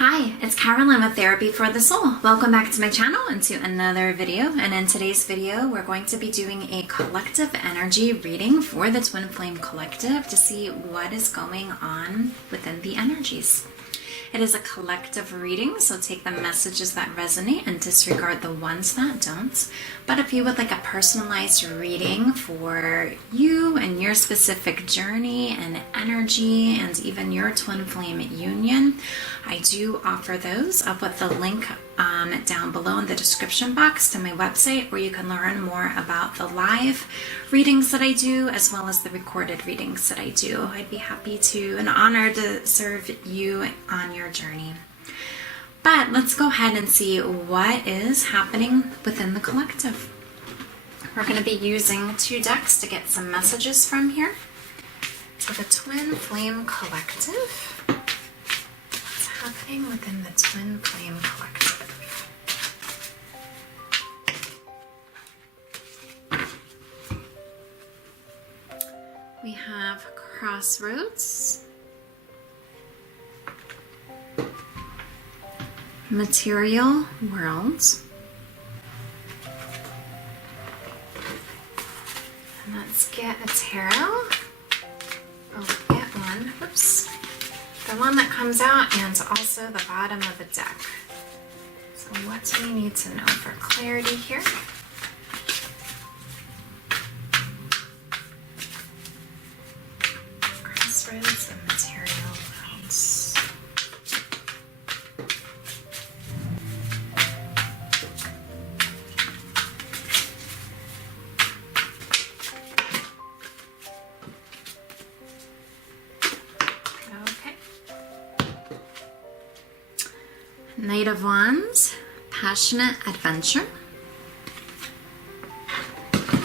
Hi, it's Carolyn with Therapy for the Soul. Welcome back to my channel and to another video. And in today's video, we're going to be doing a collective energy reading for the Twin Flame Collective to see what is going on within the energies. It is a collective reading, so take the messages that resonate and disregard the ones that don't. But if you would like a personalized reading for you and your specific journey and energy and even your twin flame union, I do offer those. I'll put the link down below in the description box to my website where you can learn more about the live readings that I do as well as the recorded readings that I do. I'd be happy to and honored to serve you on your journey. But let's go ahead and see what is happening within the collective. We're going to be using 2 decks to get some messages from here. To the Twin Flame Collective. What's happening within the Twin Flame Collective? We have Crossroads, Material World, and let's get a tarot. Oh, get one. Whoops. The one that comes out and also the bottom of the deck. So what do we need to know for clarity here? Crossroads and Material Worlds. Okay. Knight of Wands, Passionate Adventure.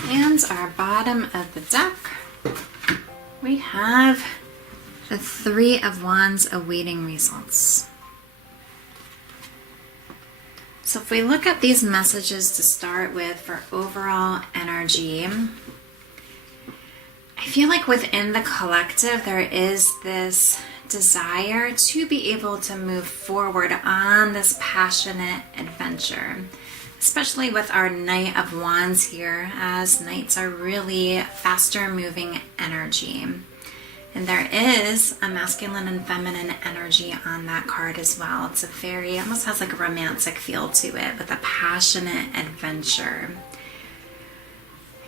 And our bottom of the deck, we have the 3 of Wands, awaiting results. So if we look at these messages to start with for overall energy, I feel like within the collective there is this desire to be able to move forward on this passionate adventure, especially with our Knight of Wands here, as Knights are really faster moving energy. And there is a masculine and feminine energy on that card as well. It's a very, almost has like a romantic feel to it with a passionate adventure.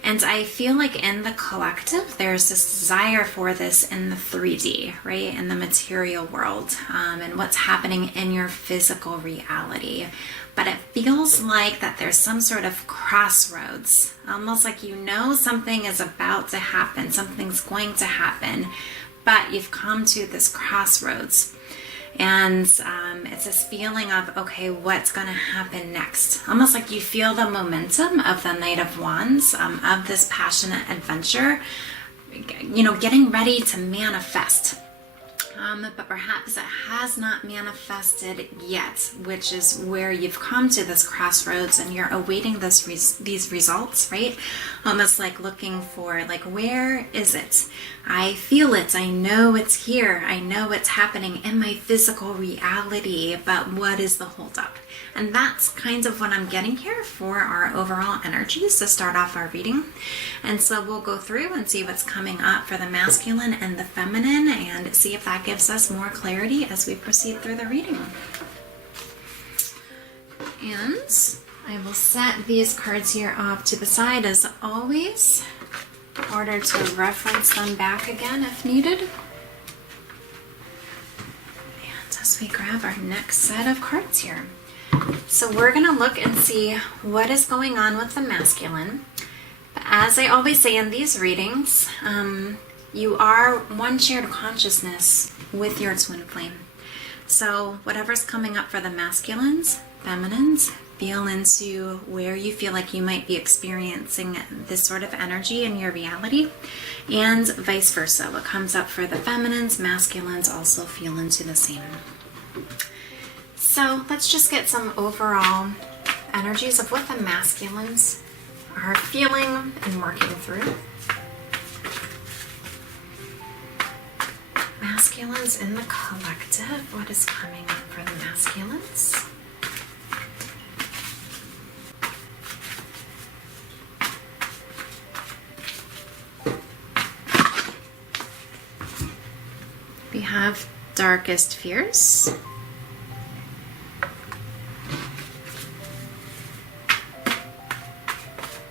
And I feel like in the collective, there's this desire for this in the 3D, right? In the material world, and what's happening in your physical reality. But it feels like that there's some sort of crossroads, almost like you know something is about to happen, something's going to happen, but you've come to this crossroads. And it's this feeling of, okay, what's going to happen next? Almost like you feel the momentum of the Knight of Wands, of this passionate adventure, you know, getting ready to manifest. But perhaps it has not manifested yet, which is where you've come to this crossroads and you're awaiting these results, right? Almost like looking for, like, where is it? I feel it. I know it's here. I know it's happening in my physical reality, but what is the holdup? And that's kind of what I'm getting here for our overall energies to start off our reading. And so we'll go through and see what's coming up for the masculine and the feminine and see if that gives us more clarity as we proceed through the reading. And I will set these cards here off to the side as always, in order to reference them back again if needed. And as we grab our next set of cards here. So we're going to look and see what is going on with the masculine. But as I always say in these readings, you are one shared consciousness with your twin flame. So whatever's coming up for the masculines, feminines, feel into where you feel like you might be experiencing this sort of energy in your reality, and vice versa. What comes up for the feminines, masculines also feel into the same. So let's just get some overall energies of what the masculines are feeling and working through. masculines in the collective. What is coming up for the masculines? We have darkest fears.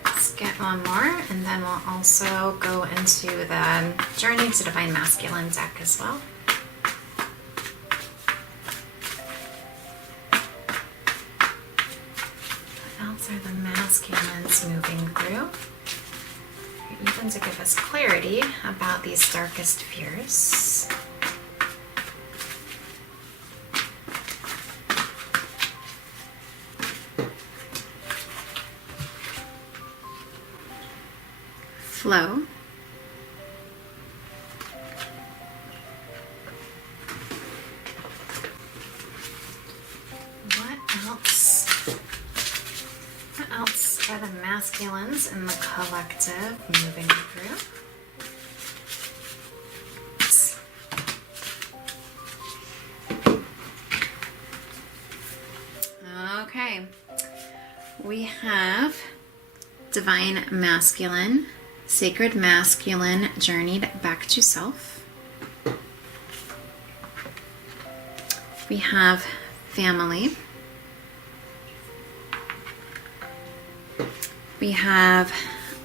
Let's get one more, and then we'll also go into the Journey to Divine Masculine deck as well. What else are the masculines moving through? Even to give us clarity about these darkest fears. Flow. What else? What else are the masculines in the collective moving through? Okay. We have Divine Masculine, Sacred Masculine, journeyed back to self. We have family. We have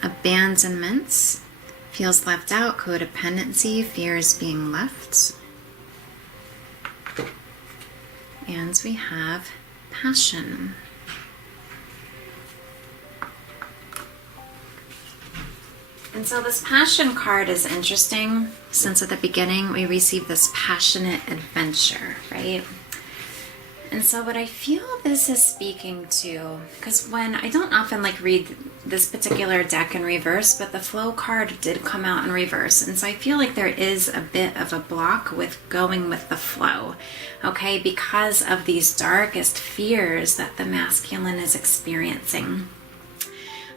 abandonments, feels left out, codependency, fears being left. And we have passion. And so this passion card is interesting since at the beginning we received this passionate adventure, right? And so what I feel this is speaking to, because when I don't often read this particular deck in reverse, but the flow card did come out in reverse. And so I feel like there is a bit of a block with going with the flow, okay? Because of these darkest fears that the masculine is experiencing.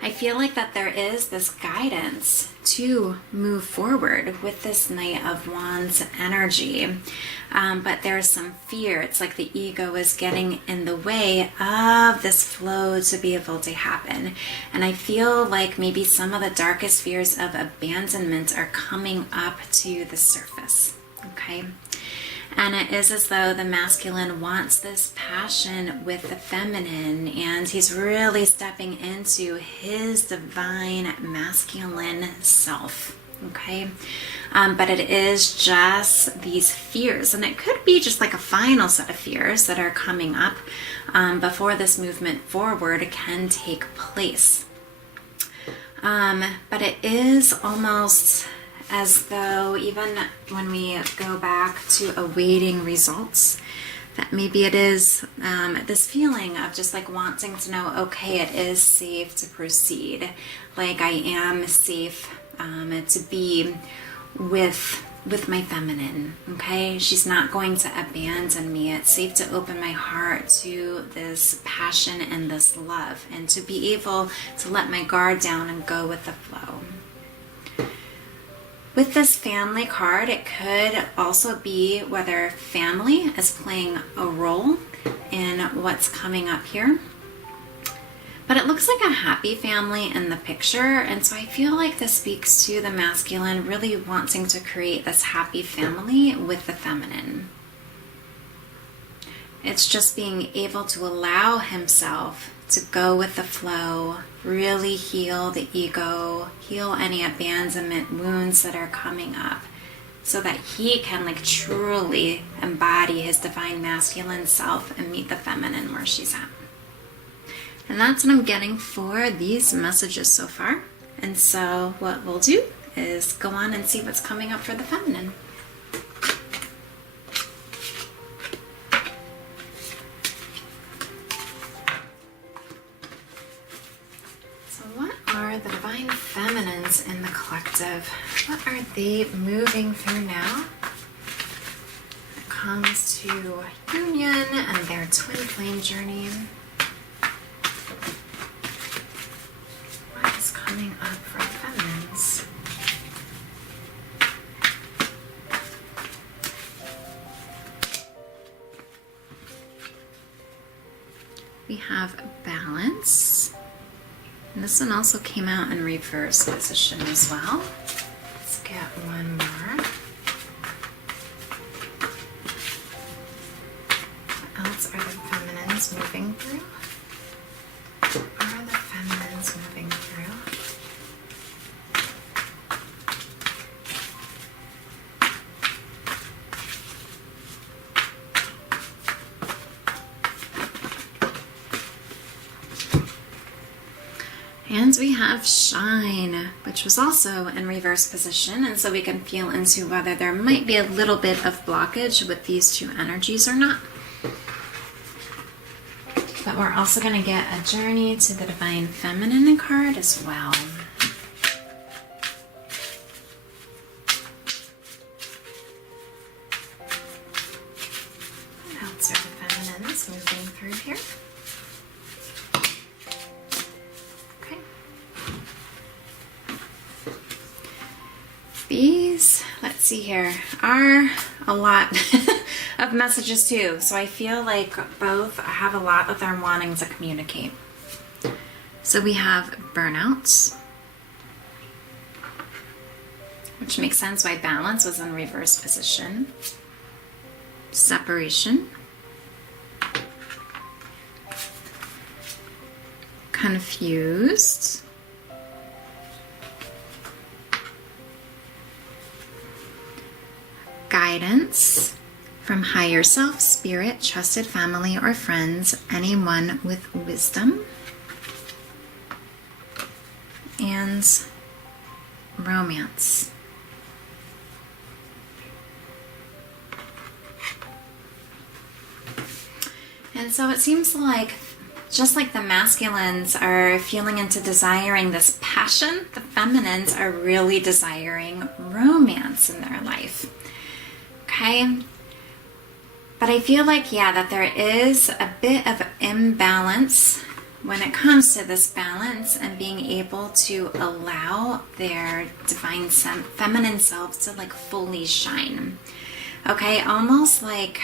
I feel like that there is this guidance to move forward with this Knight of Wands energy. But there's some fear. It's like the ego is getting in the way of this flow to be able to happen. And I feel like maybe some of the darkest fears of abandonment are coming up to the surface, okay? And it is as though the masculine wants this passion with the feminine, and he's really stepping into his divine masculine self, okay? But it is just these fears, and it could be just like a final set of fears that are coming up before this movement forward can take place. But it is almost as though even when we go back to awaiting results, that maybe it is this feeling of just wanting to know, okay, it is safe to proceed. Like I am safe to be with my feminine, okay? She's not going to abandon me. It's safe to open my heart to this passion and this love, and to be able to let my guard down and go with the flow. With this family card, it could also be whether family is playing a role in what's coming up here. But it looks like a happy family in the picture, and so I feel like this speaks to the masculine really wanting to create this happy family with the feminine. It's just being able to allow himself to go with the flow, really heal the ego, heal any abandonment wounds that are coming up, so that he can truly embody his divine masculine self and meet the feminine where she's at. And that's what I'm getting for these messages so far. And so what we'll do is go on and see what's coming up for the feminine. The divine feminines in the collective, what are they moving through now? It comes to union and their twin flame journey. What is coming up for the feminines? we have balance. And this one also came out in reverse position as well. Let's get one more. What else are the feminines moving through? What are the feminines moving through? And we have shine, which was also in reverse position, and so we can feel into whether there might be a little bit of blockage with these two energies or not. But we're also going to get a journey to the Divine Feminine card as well. What else are the feminines moving through here? These, let's see here, are a lot of messages too. So I feel like both have a lot that they're wanting to communicate. So we have burnouts, which makes sense why balance was in reverse position. Separation. Confused. Guidance from higher self, spirit, trusted family or friends, anyone with wisdom, and romance. And so it seems like just like the masculines are feeling into desiring this passion, the feminines are really desiring romance in their life. Okay, but I feel like, yeah, that there is a bit of imbalance when it comes to this balance and being able to allow their divine feminine selves to like fully shine. Okay, almost like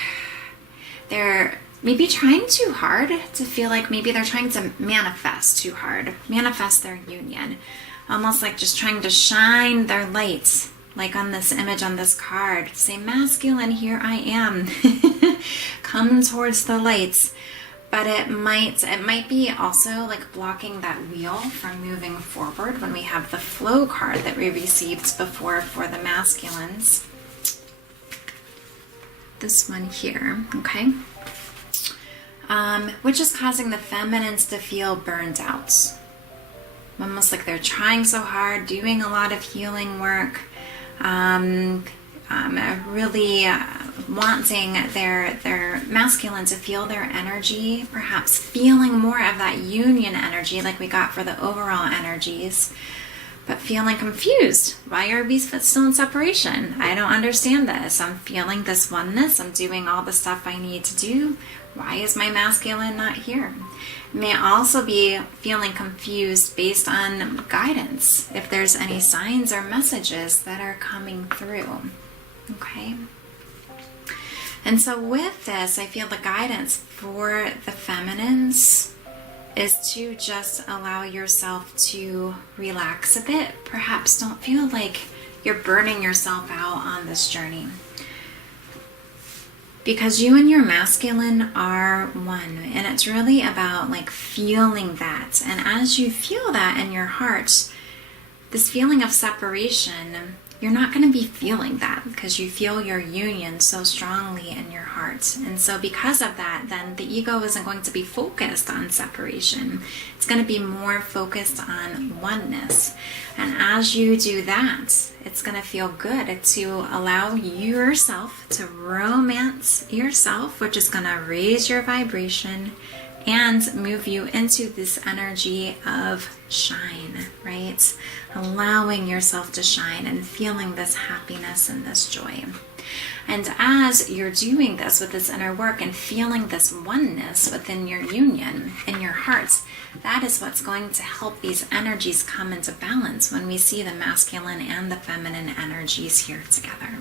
they're maybe trying too hard to feel like maybe they're trying to manifest too hard, manifest their union, almost like just trying to shine their lights. Like on this image on this card, say masculine, here I am, come towards the lights. But it might be also like blocking that wheel from moving forward when we have the flow card that we received before for the masculines. This one here, okay? Which is causing the feminines to feel burned out. Almost like they're trying so hard, doing a lot of healing work, really wanting their masculine to feel their energy, perhaps feeling more of that union energy like we got for the overall energies, but feeling confused. Why are we still in separation? I don't understand this. I'm feeling this oneness. I'm doing all the stuff I need to do. Why is my masculine not here? May also be feeling confused based on guidance, if there's any signs or messages that are coming through. Okay? And so with this, I feel the guidance for the feminines is to just allow yourself to relax a bit. Perhaps don't feel like you're burning yourself out on this journey. Because you and your masculine are one, and it's really about like feeling that. And as you feel that in your heart, this feeling of separation, you're not going to be feeling that because you feel your union so strongly in your heart. And so because of that, then the ego isn't going to be focused on separation. It's going to be more focused on oneness. And as you do that, it's going to feel good to allow yourself to romance yourself, which is going to raise your vibration and move you into this energy of shine, right? Allowing yourself to shine and feeling this happiness and this joy. And as you're doing this with this inner work and feeling this oneness within your union, in your heart, that is what's going to help these energies come into balance when we see the masculine and the feminine energies here together.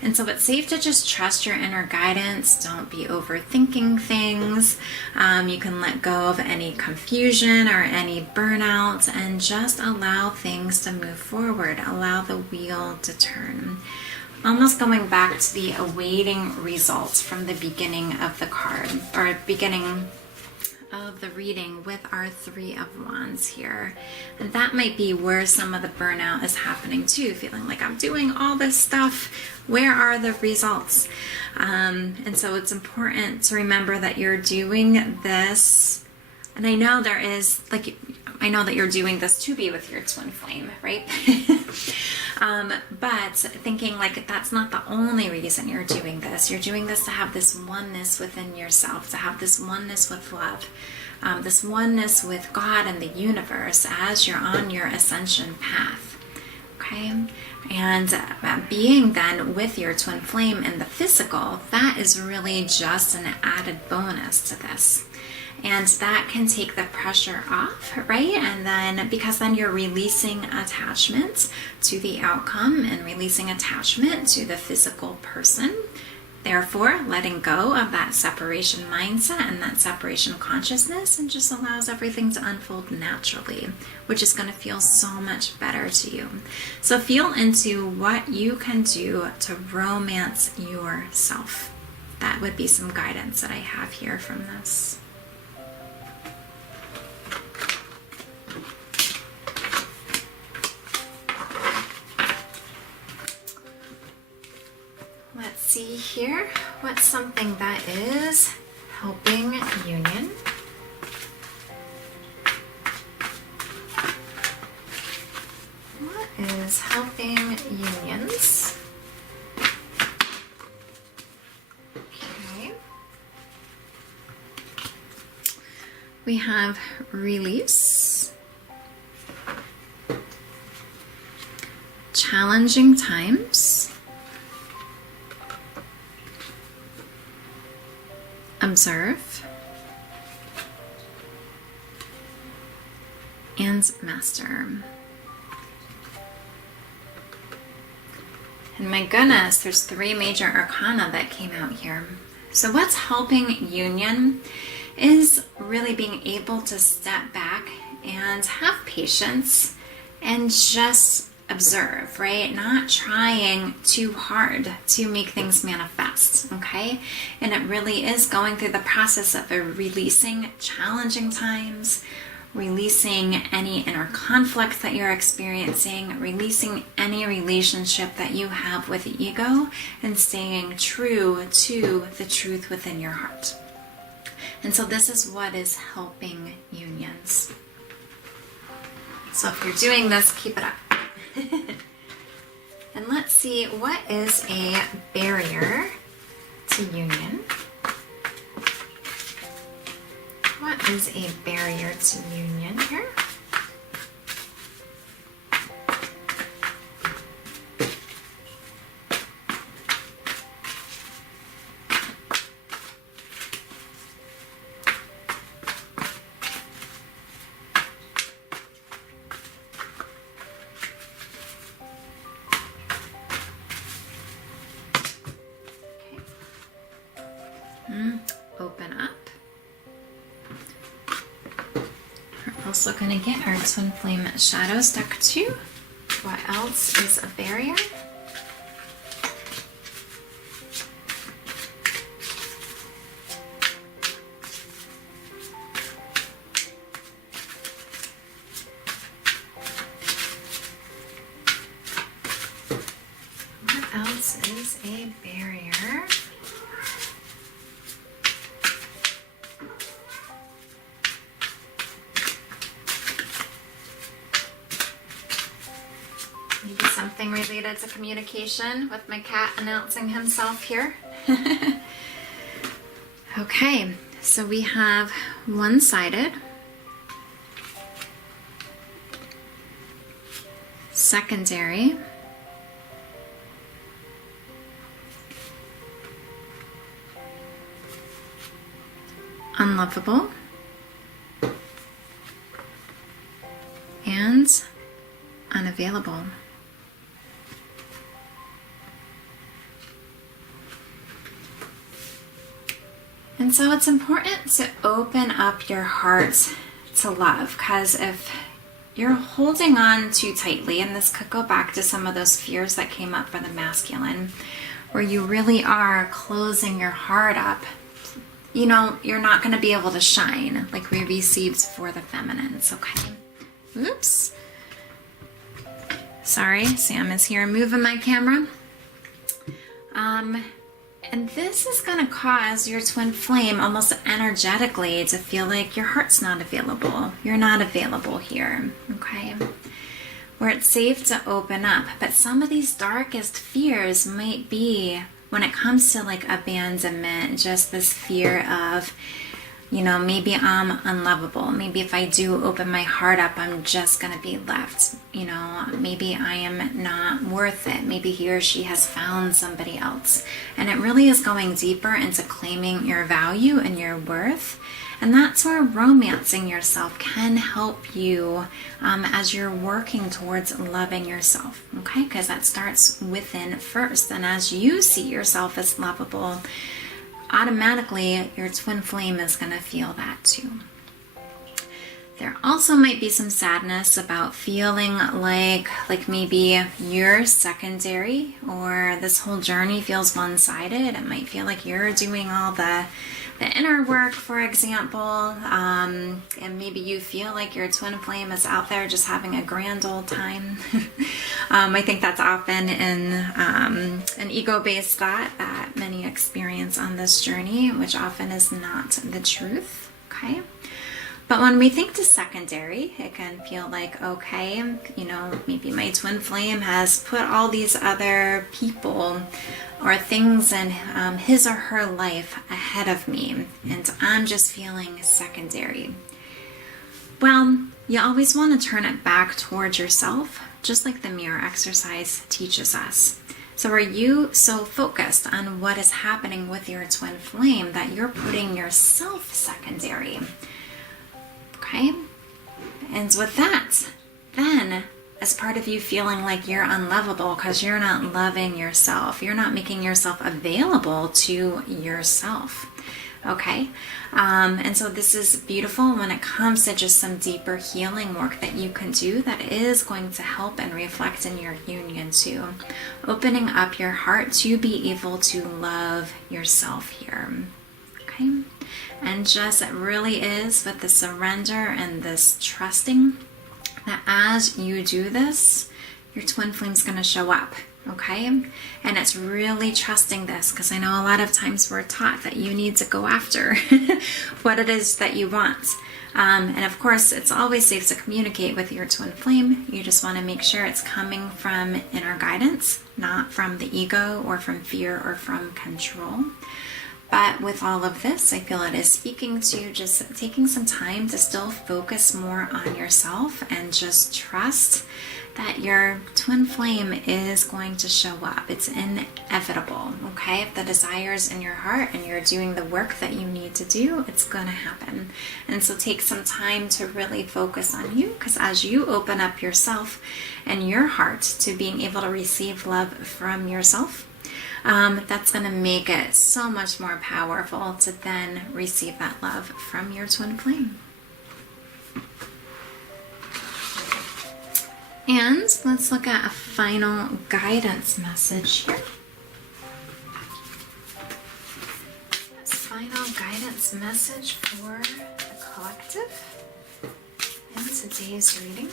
And so it's safe to just trust your inner guidance. Don't be overthinking things. You can let go of any confusion or any burnout and just allow things to move forward. Allow the wheel to turn. Almost going back to the awaiting results from the beginning of the card, or beginning of the reading with our Three of Wands here. And that might be where some of the burnout is happening too, feeling like I'm doing all this stuff. Where are the results? And so it's important to remember that you're doing this. And I know there is, like, I know that you're doing this to be with your twin flame, right? But thinking like that's not the only reason you're doing this. You're doing this to have this oneness within yourself, to have this oneness with love, this oneness with God and the universe as you're on your ascension path. Okay? And being then with your twin flame in the physical, that is really just an added bonus to this. And that can take the pressure off, right? And then, because then you're releasing attachment to the outcome and releasing attachment to the physical person. Therefore, letting go of that separation mindset and that separation consciousness, and just allows everything to unfold naturally, which is going to feel so much better to you. So feel into what you can do to romance yourself. That would be some guidance that I have here from this. Let's see here. What's something that is helping union? What is helping unions? Okay. We have release, challenging times, observe, and master. And my goodness, there's 3 major arcana that came out here. So what's helping union is really being able to step back and have patience and just observe, right? Not trying too hard to make things manifest, okay? And it really is going through the process of releasing challenging times, releasing any inner conflict that you're experiencing, releasing any relationship that you have with the ego, and staying true to the truth within your heart. And so this is what is helping unions. So if you're doing this, keep it up. And let's see, what is a barrier to union? What is a barrier to union here? Open up. We're also going to get our Twin Flame Shadows deck too. What else is a barrier? What else is a barrier? Something related to communication with my cat announcing himself here. Okay, so we have one-sided, secondary, unlovable, and unavailable. And so it's important to open up your heart to love, because if you're holding on too tightly, and this could go back to some of those fears that came up for the masculine, where you really are closing your heart up, you know, you're not going to be able to shine like we received for the feminines, okay? Oops. Sorry, Sam is here moving my camera. And this is going to cause your twin flame almost energetically to feel like your heart's not available. You're not available here, okay? Where it's safe to open up. But some of these darkest fears might be when it comes to like abandonment, just this fear of, you know, maybe I'm unlovable. Maybe if I do open my heart up, I'm just going to be left. You know, maybe I am not worth it. Maybe he or she has found somebody else. And it really is going deeper into claiming your value and your worth. And that's where romancing yourself can help you as you're working towards loving yourself, okay? Because that starts within first. And as you see yourself as lovable, automatically your twin flame is going to feel that too. There also might be some sadness about feeling like maybe you're secondary, or this whole journey feels one-sided. It might feel like you're doing all the inner work, for example, and maybe you feel like your twin flame is out there just having a grand old time. I think that's often in an ego-based thought that many experience on this journey, which often is not the truth, okay? But when we think to secondary, it can feel like, okay, you know, maybe my twin flame has put all these other people or things in his or her life ahead of me, and I'm just feeling secondary. Well, you always want to turn it back towards yourself, just like the mirror exercise teaches us. So are you so focused on what is happening with your twin flame that you're putting yourself secondary? Okay? And with that, then as part of you feeling like you're unlovable because you're not loving yourself, you're not making yourself available to yourself. Okay? And so this is beautiful when it comes to just some deeper healing work that you can do that is going to help and reflect in your union too. Opening up your heart to be able to love yourself here. Okay? And just it really is with the surrender and this trusting that as you do this, your twin flame's going to show up, okay? And it's really trusting this, because I know a lot of times we're taught that you need to go after what it is that you want. And of course, it's always safe to communicate with your twin flame. You just want to make sure it's coming from inner guidance, not from the ego or from fear or from control. But with all of this, I feel it is speaking to just taking some time to still focus more on yourself and just trust that your twin flame is going to show up. It's inevitable, okay? If the desire's in your heart and you're doing the work that you need to do, it's going to happen. And so take some time to really focus on you, because as you open up yourself and your heart to being able to receive love from yourself, that's going to make it so much more powerful to then receive that love from your twin flame. And let's look at a final guidance message here. This final guidance message for the collective in today's reading.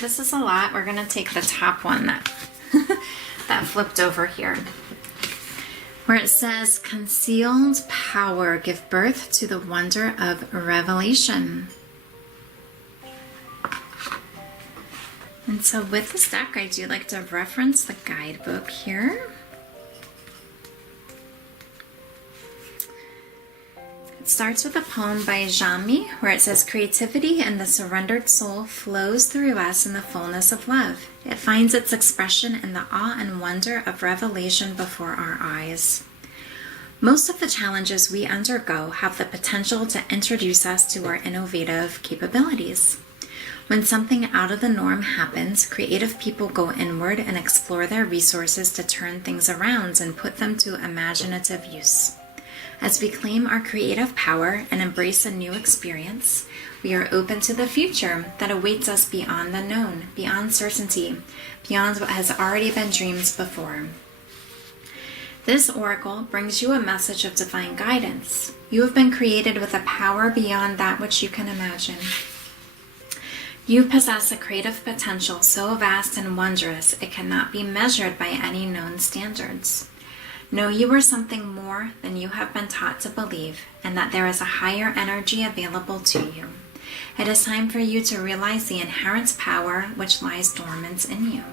This is a lot. We're going to take the top one that that flipped over here, where it says, concealed power give birth to the wonder of revelation. And so with this deck, I do like to reference the guidebook here. It starts with a poem by Jami where it says, "Creativity in the surrendered soul flows through us in the fullness of love. It finds its expression in the awe and wonder of revelation before our eyes." Most of the challenges we undergo have the potential to introduce us to our innovative capabilities. When something out of the norm happens, creative people go inward and explore their resources to turn things around and put them to imaginative use. As we claim our creative power and embrace a new experience, we are open to the future that awaits us beyond the known, beyond certainty, beyond what has already been dreamed before. This oracle brings you a message of divine guidance. You have been created with a power beyond that which you can imagine. You possess a creative potential so vast and wondrous it cannot be measured by any known standards. Know you are something more than you have been taught to believe, and that there is a higher energy available to you. It is time for you to realize the inherent power which lies dormant in you.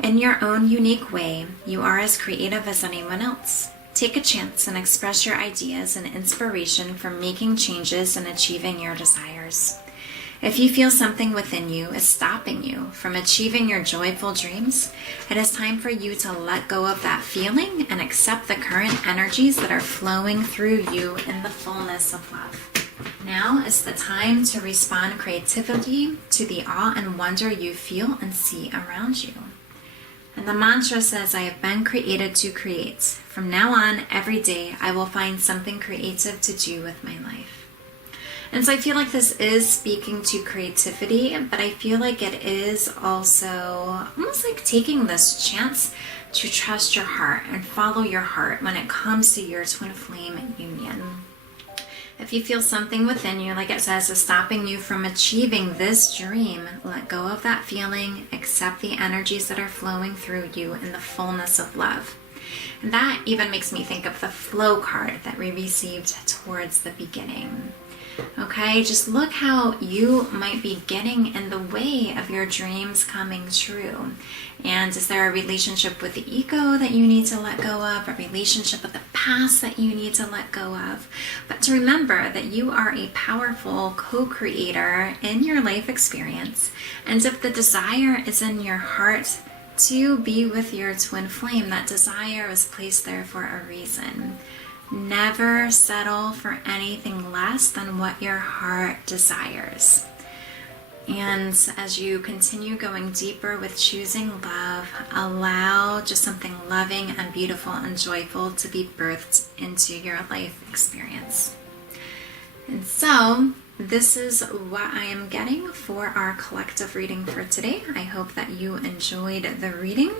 In your own unique way, you are as creative as anyone else. Take a chance and express your ideas and inspiration for making changes and achieving your desires. If you feel something within you is stopping you from achieving your joyful dreams, it is time for you to let go of that feeling and accept the current energies that are flowing through you in the fullness of love. Now is the time to respond creatively to the awe and wonder you feel and see around you. And the mantra says, "I have been created to create. From now on, every day, I will find something creative to do with my life." And so I feel like this is speaking to creativity, but I feel like it is also almost like taking this chance to trust your heart and follow your heart when it comes to your twin flame union. If you feel something within you, like it says, is stopping you from achieving this dream, let go of that feeling, accept the energies that are flowing through you in the fullness of love. And that even makes me think of the flow card that we received towards the beginning. Okay, just look how you might be getting in the way of your dreams coming true. And is there a relationship with the ego that you need to let go of, a relationship with the past that you need to let go of? But to remember that you are a powerful co-creator in your life experience. And if the desire is in your heart to be with your twin flame, that desire was placed there for a reason. Never settle for anything less than what your heart desires. And as you continue going deeper with choosing love, allow just something loving and beautiful and joyful to be birthed into your life experience. And so, this is what I am getting for our collective reading for today. I hope that you enjoyed the reading.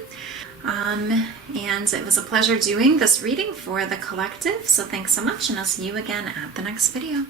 And it was a pleasure doing this reading for the collective. So thanks so much, and I'll see you again at the next video.